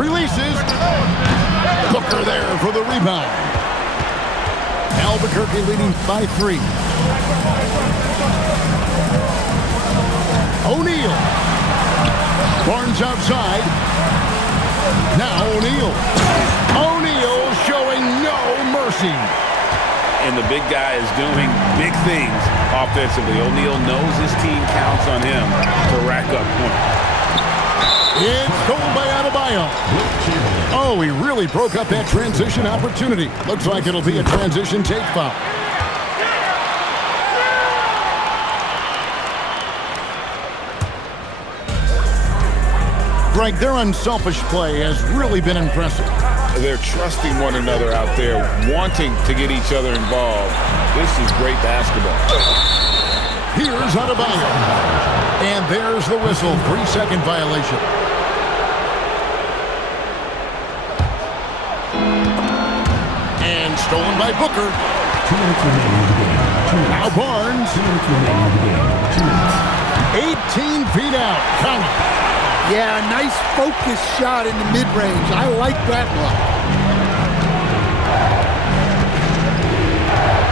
Releases. Booker there for the rebound. Albuquerque leading by 3. O'Neal. Barnes outside. Now O'Neal. O'Neal showing no mercy. And the big guy is doing big things offensively. O'Neal knows his team counts on him to rack up points. It's stolen by Adebayo. Oh, he really broke up that transition opportunity. Looks like it'll be a transition take foul. Greg, their unselfish play has really been impressive. They're trusting one another out there, wanting to get each other involved. This is great basketball. Here's Adebayo. And there's the whistle. 3-second violation. And stolen by Booker. 2 minutes remaining in the game. Now Barnes. 2 minutes remaining in the game. 18 feet out. Count it. Yeah, nice focused shot in the mid-range. I like that one.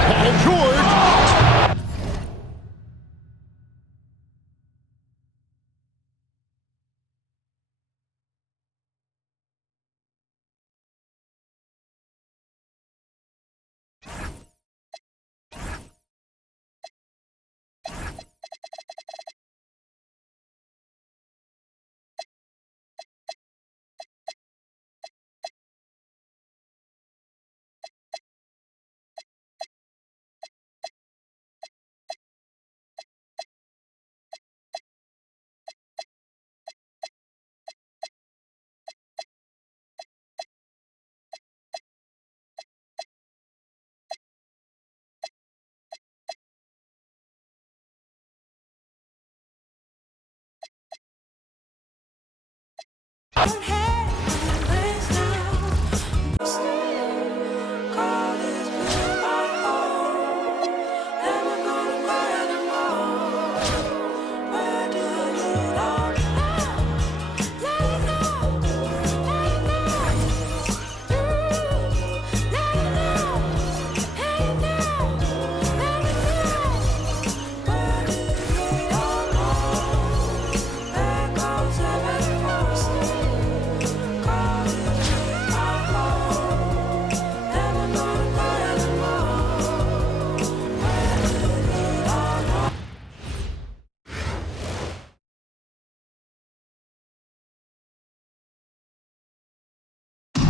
Paul George.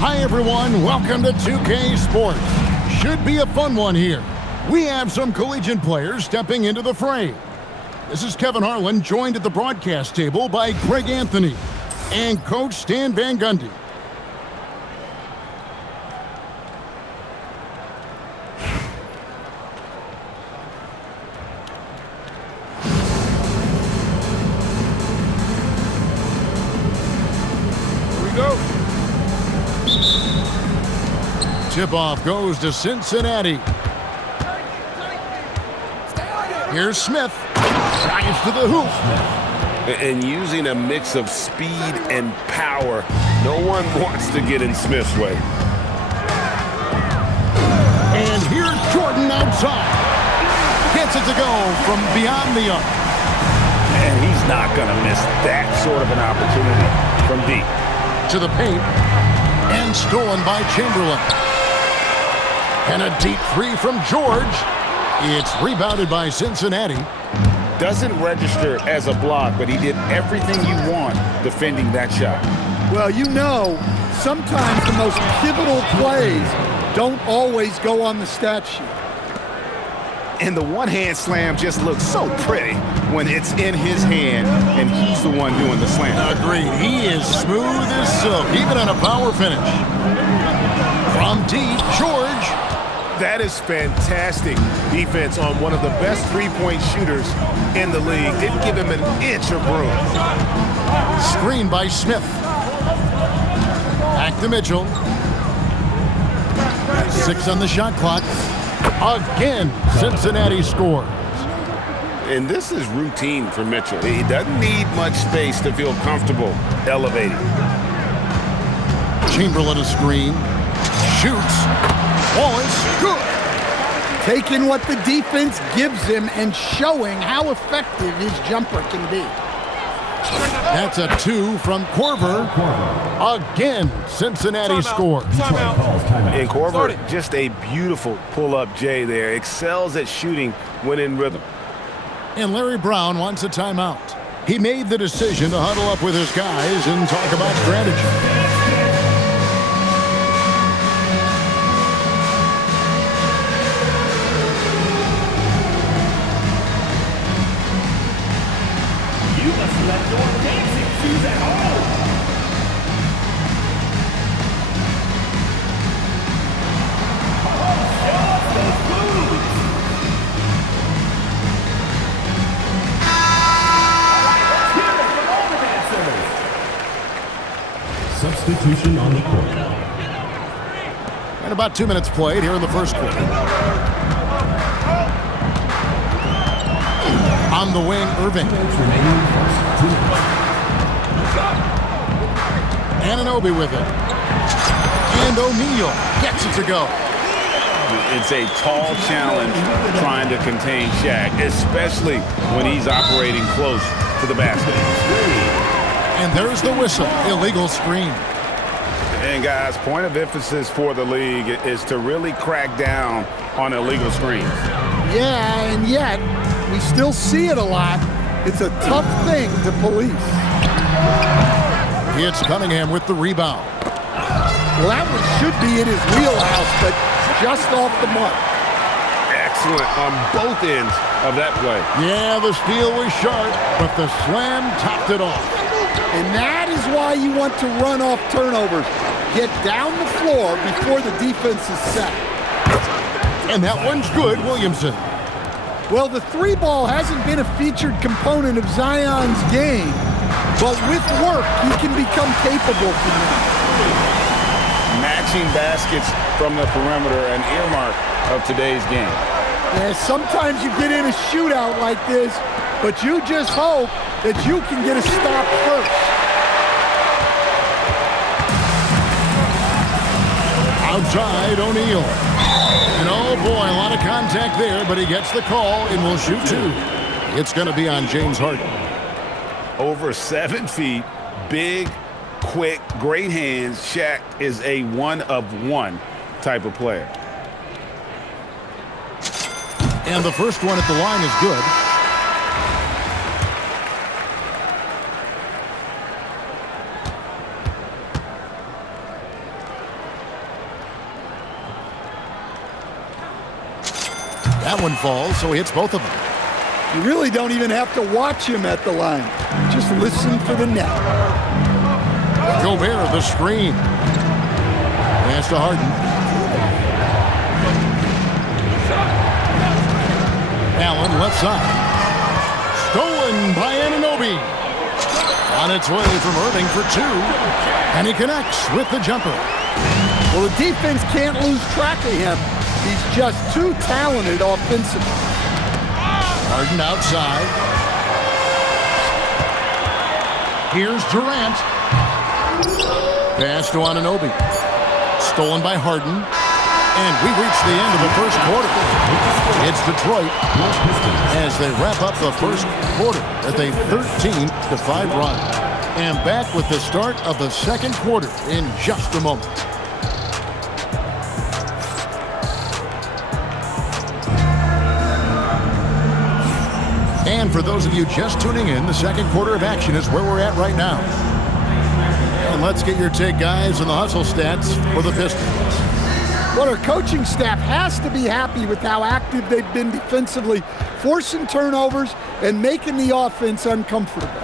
Hi everyone, welcome to 2K Sports. Should be a fun one here. We have some collegiate players stepping into the fray. This is Kevin Harlan, joined at the broadcast table by Greg Anthony and Coach Stan Van Gundy. Tip-off goes to Cincinnati. Here's Smith. Drives to the hoop. And using a mix of speed and power, no one wants to get in Smith's way. And here's Jordan outside. Gets it to go from beyond the arc. And he's not going to miss that sort of an opportunity from deep. To the paint. And stolen by Chamberlain. And a deep three from George. It's rebounded by Cincinnati. Doesn't register as a block, but he did everything you want defending that shot. Well, you know, sometimes the most pivotal plays don't always go on the stat sheet. And the one-hand slam just looks so pretty when it's in his hand and he's the one doing the slam. Agreed. He is smooth as silk, even on a power finish. From deep, George. That is fantastic defense on one of the best three-point shooters in the league. Didn't give him an inch of room. Screen by Smith. Back to Mitchell. 6 on the shot clock. Again, Cincinnati scores. And this is routine for Mitchell. He doesn't need much space to feel comfortable elevating. Chamberlain a screen. Shoots. Wallace, good. Taking what the defense gives him and showing how effective his jumper can be. That's a 2 from Korver. Again, Cincinnati scores. And Korver, just a beautiful pull-up J there. Excels at shooting when in rhythm. And Larry Brown wants a timeout. He made the decision to huddle up with his guys and talk about strategy. Substitution on the court. And about 2 minutes played here in the first quarter. On the wing, Irving. Remaining first. 2 minutes. Anunoby with it. And O'Neal gets it to go. It's a tall challenge trying to contain Shaq, especially when he's operating close to the basket. And there's the whistle. Illegal screen. And guys, point of emphasis for the league is to really crack down on illegal screens. Yeah, and yet we still see it a lot. It's a tough thing to police. It's Cunningham with the rebound. Well, that one should be in his wheelhouse, but just off the mark. Excellent on both ends of that play. Yeah, the steal was sharp, but the slam topped it off. And that is why you want to run off turnovers. Get down the floor before the defense is set. And that one's good, Williamson. Well, the three ball hasn't been a featured component of Zion's game, but with work, he can become capable from that. Matching baskets from the perimeter, an earmark of today's game. Yeah, sometimes you get in a shootout like this, but you just hope that you can get a stop first. Outside, O'Neal. And oh boy, a lot of contact there, but he gets the call and will shoot 2. It's going to be on James Harden. Over 7 feet, big, quick, great hands. Shaq is a one-of-one type of player. And the first one at the line is good. That one falls, so he hits both of them. You really don't even have to watch him at the line. Just listen for the net. Gobert, the screen. Pass to Harden. Allen, left side. Stolen by Anunoby. On its way from Irving for 2. And he connects with the jumper. Well, the defense can't lose track of him. He's just too talented offensively. Harden outside. Here's Durant. Pass to Anunoby. Stolen by Harden. And we reach the end of the first quarter. It's Detroit as they wrap up the first quarter with a 13-5 run. And back with the start of the second quarter in just a moment. And for those of you just tuning in, the second quarter of action is where we're at right now. And let's get your take, guys, on the hustle stats for the Pistons. Well, our coaching staff has to be happy with how active they've been defensively, forcing turnovers and making the offense uncomfortable.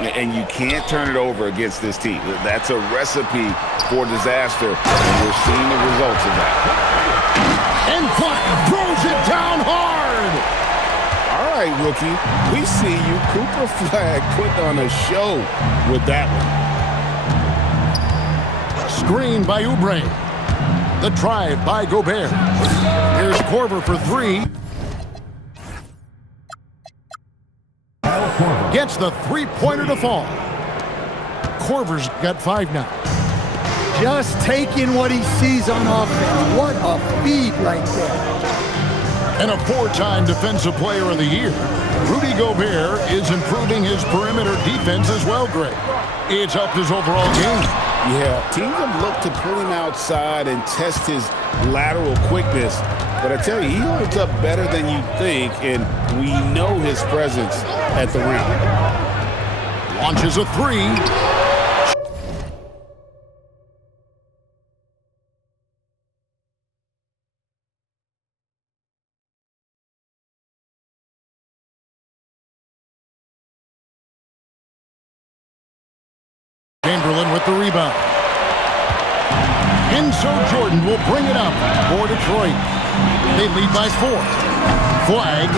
And you can't turn it over against this team. That's a recipe for disaster, and we're seeing the results of that. And Clark throws it down hard. All right, rookie, we see you. Cooper Flag put on a show with that one. Screen by Oubre. The drive by Gobert. Here's Korver for 3. Gets the three-pointer to fall. Korver's got 5 now. Just taking what he sees on offense. What a feed right there. And a 4-time Defensive Player of the Year, Rudy Gobert is improving his perimeter defense as well, Greg. It's up his overall game. Yeah, teams have looked to pull him outside and test his lateral quickness. But I tell you, he holds up better than you think, and we know his presence at the rim. Launches a 3. Chamberlain with the rebound. And so Jordan will bring it up for Detroit. They lead by 4. Flag.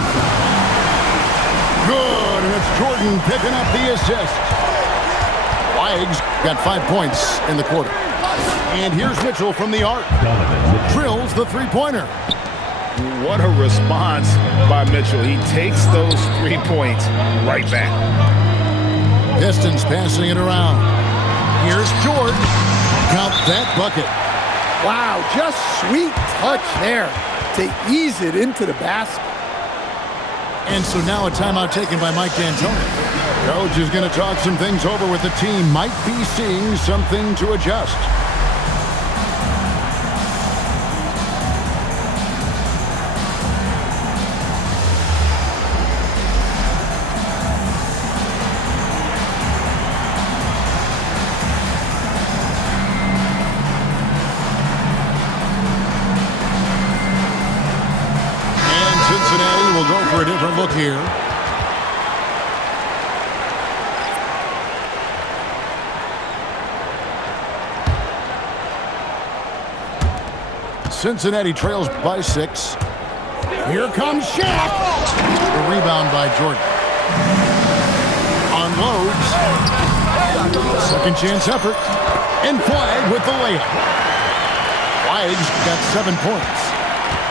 Good, and it's Jordan picking up the assist. Flag's got 5 points in the quarter. And here's Mitchell from the arc. Drills the three-pointer. What a response by Mitchell. He takes those 3 points right back. Pistons passing it around. Here's George. Count that bucket. Wow, just sweet touch there to ease it into the basket. And so now a timeout taken by Mike D'Antoni. Coach is going to talk some things over with the team. Might be seeing something to adjust. Cincinnati will go for a different look here. Cincinnati trails by 6. Here comes Shaq. The rebound by Jordan. Unloads. Second chance effort. And Flag with the layup. Flag's got 7 points.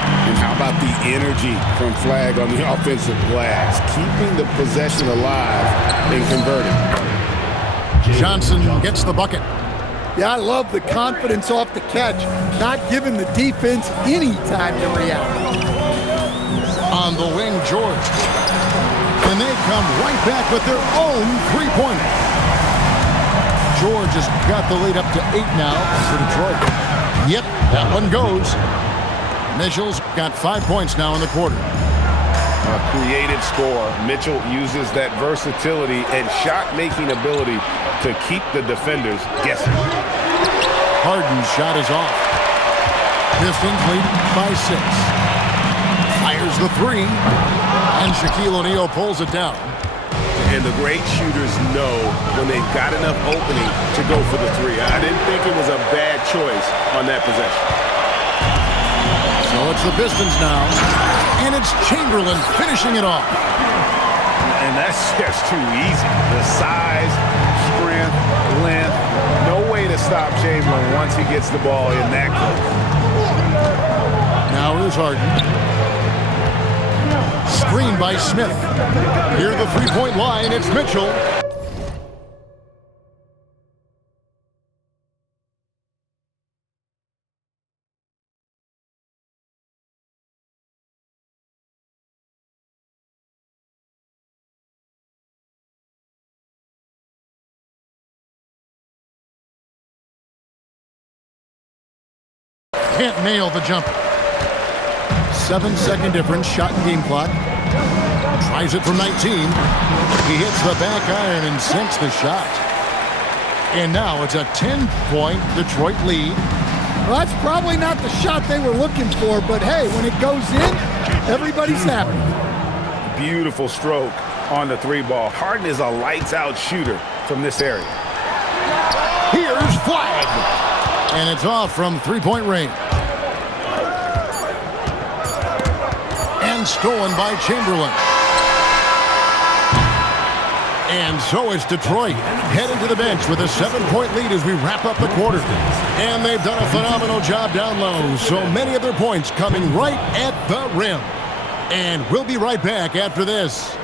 And how about the energy from Flag on the offensive glass, keeping the possession alive and converting. Johnson gets the bucket. Yeah, I love the confidence off the catch, not giving the defense any time to react. On the wing, George. And they come right back with their own three-pointer. George has got the lead up to 8 now for Detroit. Yep, that one goes. Mitchell's got 5 points now in the quarter. A creative scorer. Mitchell uses that versatility and shot-making ability to keep the defenders guessing. Harden's shot is off. Pistons lead by 6. Fires the 3. And Shaquille O'Neal pulls it down. And the great shooters know when they've got enough opening to go for the 3. I didn't think it was a bad choice on that possession. So it's the Pistons now, and it's Chamberlain finishing it off. And that's just too easy. The size, strength, length, no way to stop Chamberlain once he gets the ball in that close. Now here's Harden. Screen by Smith. Near the three-point line, it's Mitchell. Can't nail the jumper. 7-second difference, shot and game clock. Tries it from 19. He hits the back iron and sinks the shot. And now it's a 10-point Detroit lead. Well, that's probably not the shot they were looking for, but hey, when it goes in, everybody's happy. Beautiful stroke on the 3-ball. Harden is a lights-out shooter from this area. Here's Flag. And it's off from three-point range. And stolen by Chamberlain. And so it's Detroit heading to the bench with a 7-point lead as we wrap up the quarter. And they've done a phenomenal job down low. So many of their points coming right at the rim. And we'll be right back after this.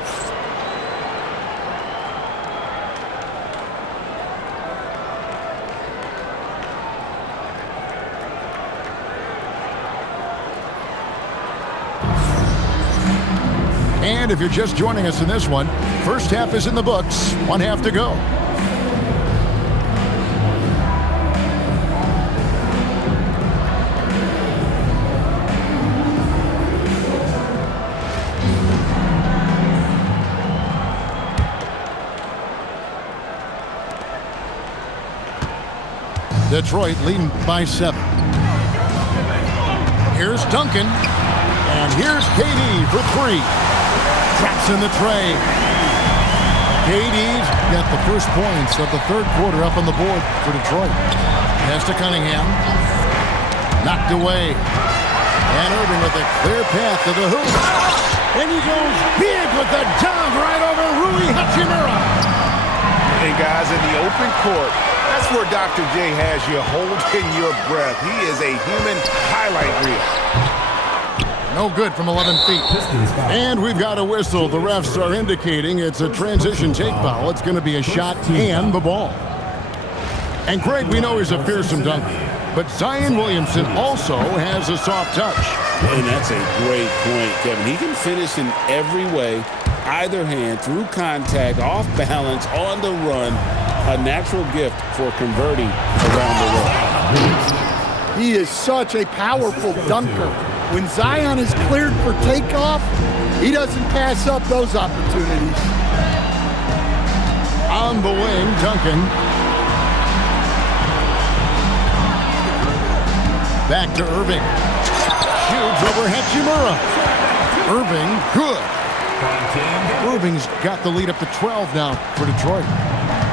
And if you're just joining us in this one, first half is in the books, 1 half to go. Detroit leading by 7. Here's Duncan. And here's KD for 3. Traps in the tray. KD's got the first points of the third quarter up on the board for Detroit. Pass to Cunningham. Knocked away. And Irving with a clear path to the hoop. And he goes big with the dunk right over Rui Hachimura. And guys, in the open court, that's where Dr. J has you holding your breath. He is a human highlight reel. No good from 11 feet. And we've got a whistle. The refs are indicating it's a transition take foul. It's going to be a shot and the ball. And Greg, we know he's a fearsome dunker, but Zion Williamson also has a soft touch. And that's a great point, Kevin. He can finish in every way, either hand, through contact, off balance, on the run. A natural gift for converting around the world. He is such a powerful dunker. When Zion is cleared for takeoff, he doesn't pass up those opportunities. On the wing, Duncan. Back to Irving. Shoots over Hachimura. Irving, good. Irving's got the lead up to 12 now for Detroit.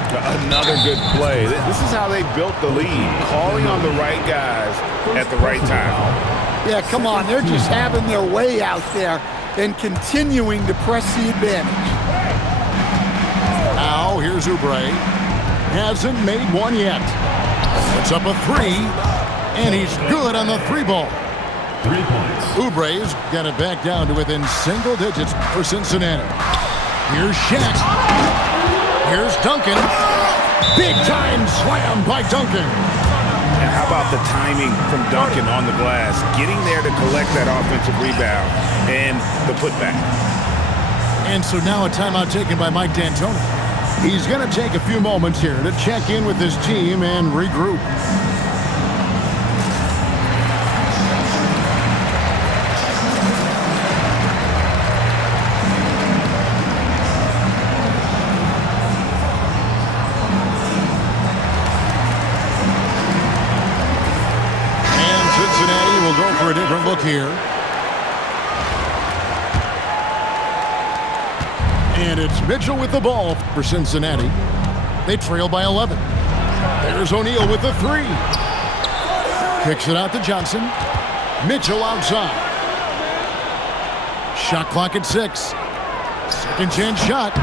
Another good play. This is how they built the lead, calling on the right guys at the right time. Yeah, come on. They're just having their way out there and continuing to press the advantage. Now, here's Oubre. Hasn't made one yet. Puts up a 3, and he's good on the 3 ball. 3 points. Oubre's got it back down to within single digits for Cincinnati. Here's Shaq. Here's Duncan. Big time slam by Duncan. And how about the timing from Duncan on the glass, getting there to collect that offensive rebound and the putback. And so now a timeout taken by Mike D'Antoni. He's going to take a few moments here to check in with his team and regroup. For a different look here. And it's Mitchell with the ball for Cincinnati. They trail by 11. There's O'Neal with the 3. Kicks it out to Johnson. Mitchell outside. Shot clock at 6. Second chance shot.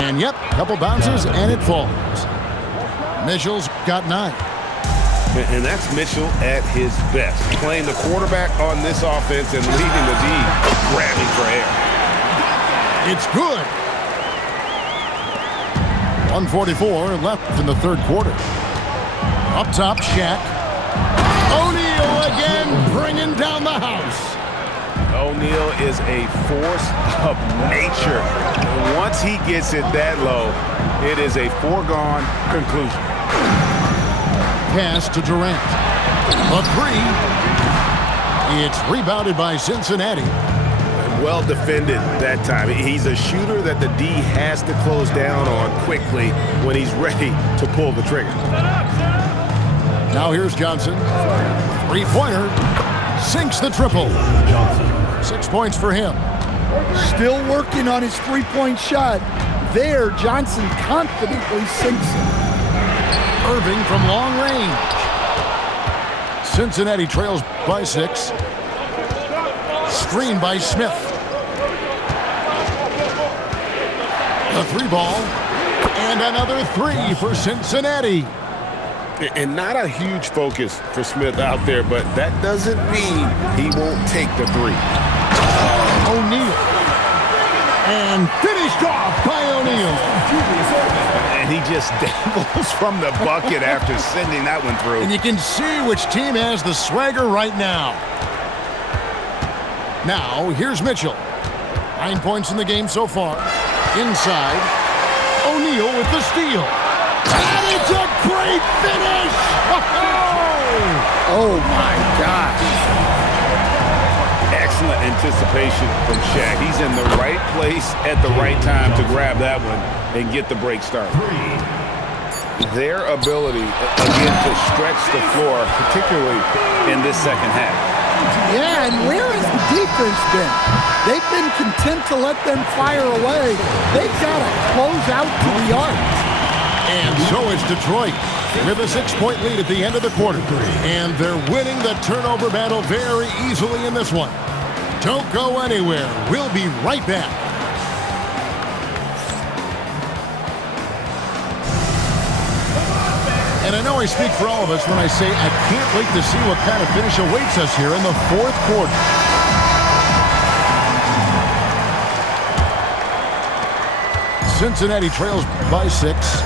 And yep, couple bounces and it falls. Mitchell's got 9. And that's Mitchell at his best, playing the quarterback on this offense and leaving the D grabbing for air. It's good. 1:44 left in the third quarter. Up top, Shaq. O'Neal again bringing down the house. O'Neal is a force of nature. And once he gets it that low, it is a foregone conclusion. Pass to Durant. A 3. It's rebounded by Cincinnati. Well defended that time. He's a shooter that the D has to close down on quickly when he's ready to pull the trigger. Now here's Johnson. 3-pointer. Sinks the triple. 6 points for him. Still working on his 3-point shot. There, Johnson confidently sinks it. Irving from long range. Cincinnati trails by 6. Screen by Smith. A 3 ball. And another 3 for Cincinnati. And not a huge focus for Smith out there, but that doesn't mean he won't take the 3. O'Neal. And finished off by O'Neal. And he just dabbles from the bucket after sending that one through. And you can see which team has the swagger right now. Now, here's Mitchell. 9 points in the game so far. Inside, O'Neal with the steal. And it's a great finish! Oh, my gosh. Excellent anticipation from Shaq. He's in the right place at the right time to grab that one and get the break started. Their ability, again, to stretch the floor, particularly in this second half. Yeah, and where has the defense been? They've been content to let them fire away. They've got to close out to the arc. And so is Detroit with a 6-point lead at the end of the quarter. And they're winning the turnover battle very easily in this one. Don't go anywhere. We'll be right back. And I know I speak for all of us when I say I can't wait to see what kind of finish awaits us here in the fourth quarter. Cincinnati trails by 6.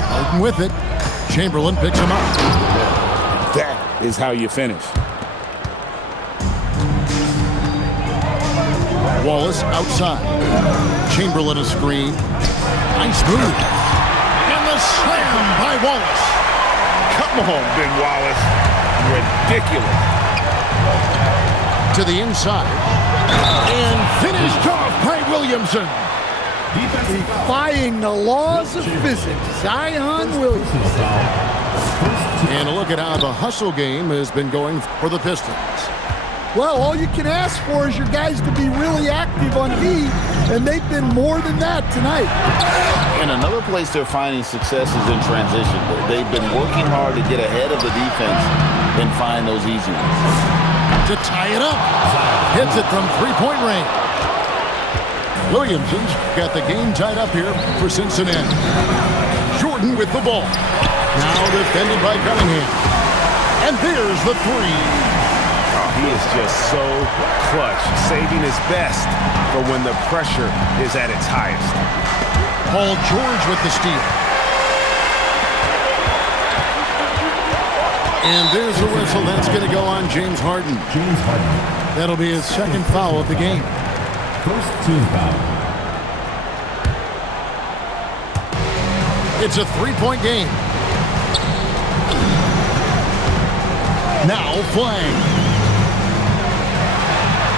Harden with it. Chamberlain picks him up. That is how you finish. Wallace outside. Chamberlain a screen. Nice move. And the slam by Wallace. Come on, Ben Wallace. Ridiculous. To the inside. And finished off by Williamson. Defying the laws of physics, Zion Williamson. And a look at how the hustle game has been going for the Pistons. Well, all you can ask for is your guys to be really active on D, and they've been more than that tonight. And another place they're finding success is in transition. They've been working hard to get ahead of the defense and find those easy ones. To tie it up. Hits it from three-point range. Williamson's got the game tied up here for Cincinnati. Jordan with the ball. Now defended by Cunningham. And there's the three. He is just so clutch, saving his best for when the pressure is at its highest. Paul George with the steal. And there's the whistle. That's going to go on James Harden. James Harden. That'll be his second foul of the game. First team foul. It's a three-point game. Now Flang.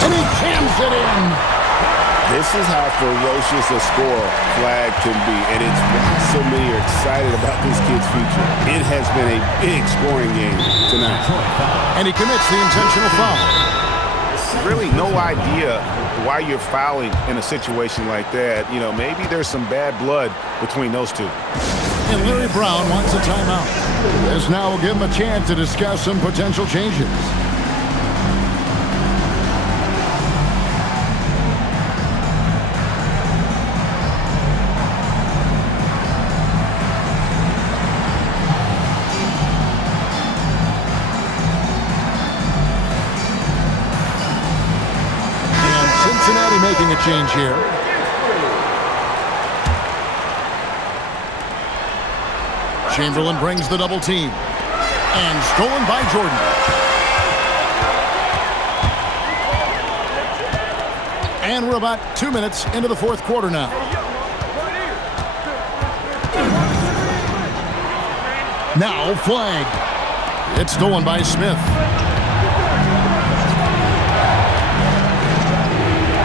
And he jams it in. This is how ferocious a score Flag can be, and it's why so many are excited about this kid's future. It has been a big scoring game tonight. And he commits the intentional foul. Really no idea why you're fouling in a situation like that. You know, maybe there's some bad blood between those two. And Larry Brown wants a timeout. This now will give him a chance to discuss some potential changes. Making a change here. Chamberlain brings the double team. And stolen by Jordan. And we're about 2 minutes into the fourth quarter now. Now Flag. It's stolen by Smith.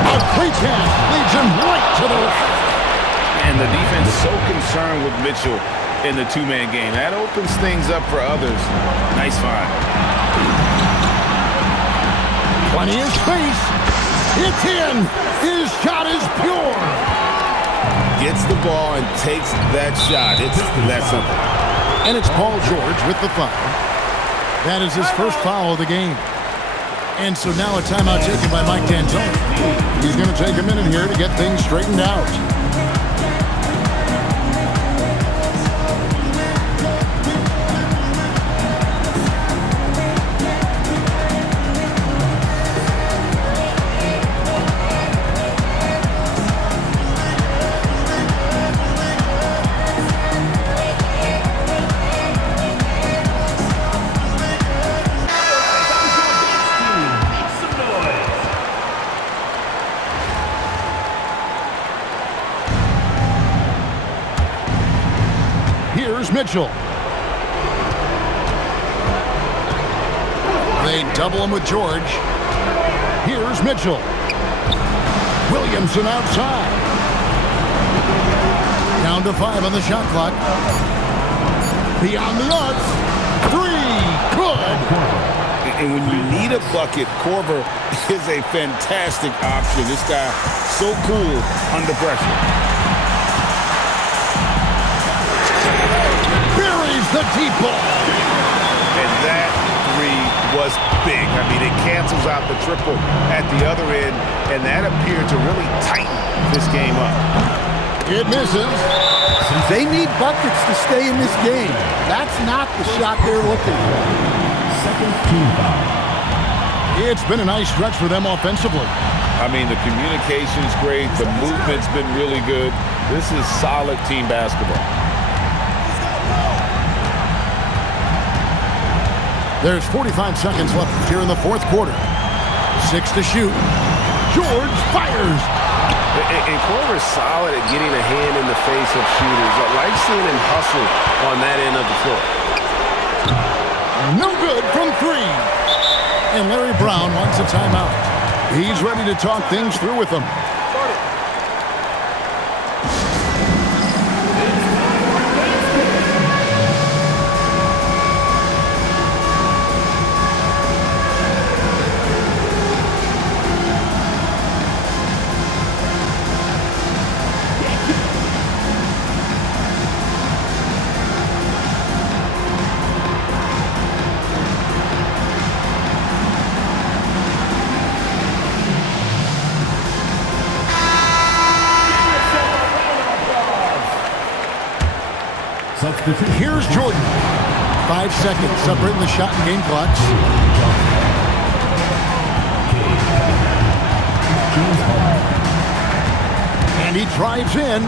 A quick pass leads him right to the left. And the defense so concerned with Mitchell in the two-man game. That opens things up for others. Nice find. Plenty of space. It's in. His shot is pure. Gets the ball and takes that shot. It's that simple. And it's Paul George with the foul. That is his first foul of the game. And so now a timeout taken by Mike D'Antoni. He's going to take a minute here to get things straightened out. Mitchell. They double him with George. Here's Mitchell. Williamson outside. Down to 5 on the shot clock. Beyond the arc. 3. Good. And when you need a bucket, Korver is a fantastic option. This guy, so cool under pressure. Buries the deep ball. And that three was big. I mean, it cancels out the triple at the other end, and that appeared to really tighten this game up. It misses. They need buckets to stay in this game. That's not the shot they're looking for. Second team foul. It's been a nice stretch for them offensively. I mean, the communication's great. The movement's been really good. This is solid team basketball. There's 45 seconds left here in the fourth quarter. 6 to shoot. George fires. And Korver's solid at getting a hand in the face of shooters. I like seeing him hustle on that end of the floor. No good from 3. And Larry Brown wants a timeout. He's ready to talk things through with them. Here's Jordan. 5 seconds separating the shot and game clocks. And he drives in.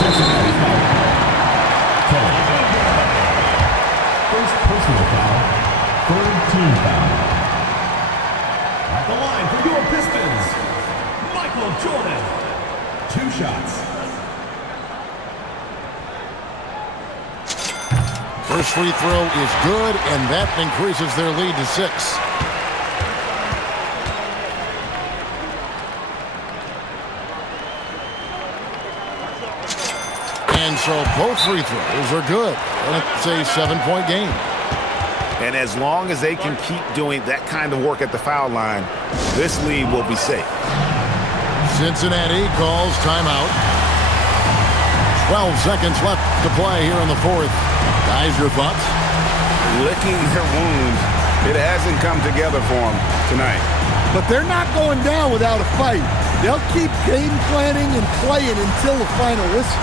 Cincinnati foul. Kelly. First personal foul. Third team foul. At the line for your Pistons, Michael Jordan. 2 shots. First free throw is good, and that increases their lead to 6. And so both free throws are good. And it's a 7-point game. And as long as they can keep doing that kind of work at the foul line, this lead will be safe. Cincinnati calls timeout. 12 seconds left to play here in the fourth. Guys, your thoughts? Licking their wounds. It hasn't come together for them tonight. But they're not going down without a fight. They'll keep game planning and playing until the final whistle.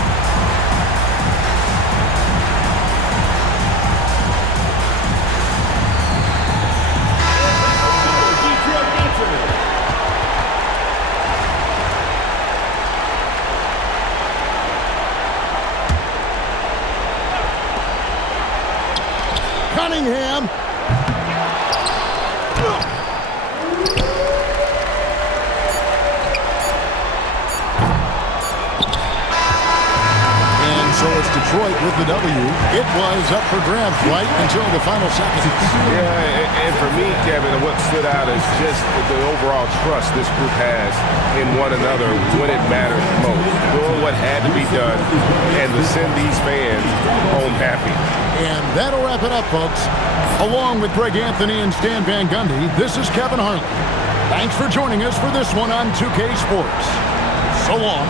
Cunningham. And so it's Detroit with the W. It was up for grabs right until the final seconds. Yeah, and for me, Kevin, what stood out is just the overall trust this group has in one another when it matters most. Doing what had to be done and to send these fans home happy. And that'll wrap it up, folks. Along with Greg Anthony and Stan Van Gundy, this is Kevin Harlan. Thanks for joining us for this one on 2K Sports. So long.